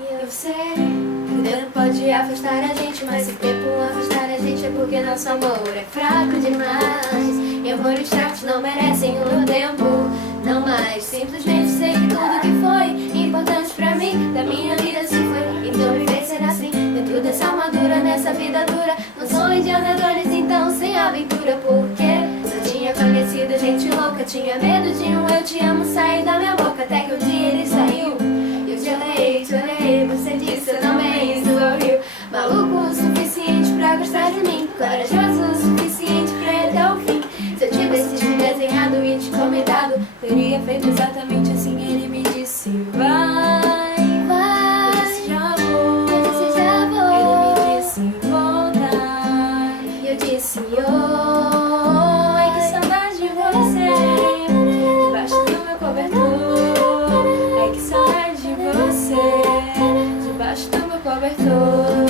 E eu sei que o tempo pode afastar a gente, mas se o tempo afastar a gente é porque nosso amor é fraco demais. E amores fracos não merecem o meu tempo, não mais. Simplesmente sei que tudo que foi importante pra mim, da minha vida se foi. Então viver será assim, dentro dessa armadura, nessa vida dura. Não sou Indiana Jones, então sem aventura, porque só tinha conhecido gente louca, tinha medo de um eu te amo sair da minha boca. Até que um dia ele saiu e eu te olhei, você disse eu também sorriu. Maluco o suficiente pra gostar de mim, corajoso o suficiente pra ir até o fim. Se eu tivesse te desenhado e te comentado, teria feito exatamente assim. Ele me disse vai, vai, eu disse já vou, ele me disse volta, e eu disse ai que saudade de você, debaixo do meu cobertor. Ai que saudade de você, debaixo do meu cobertor.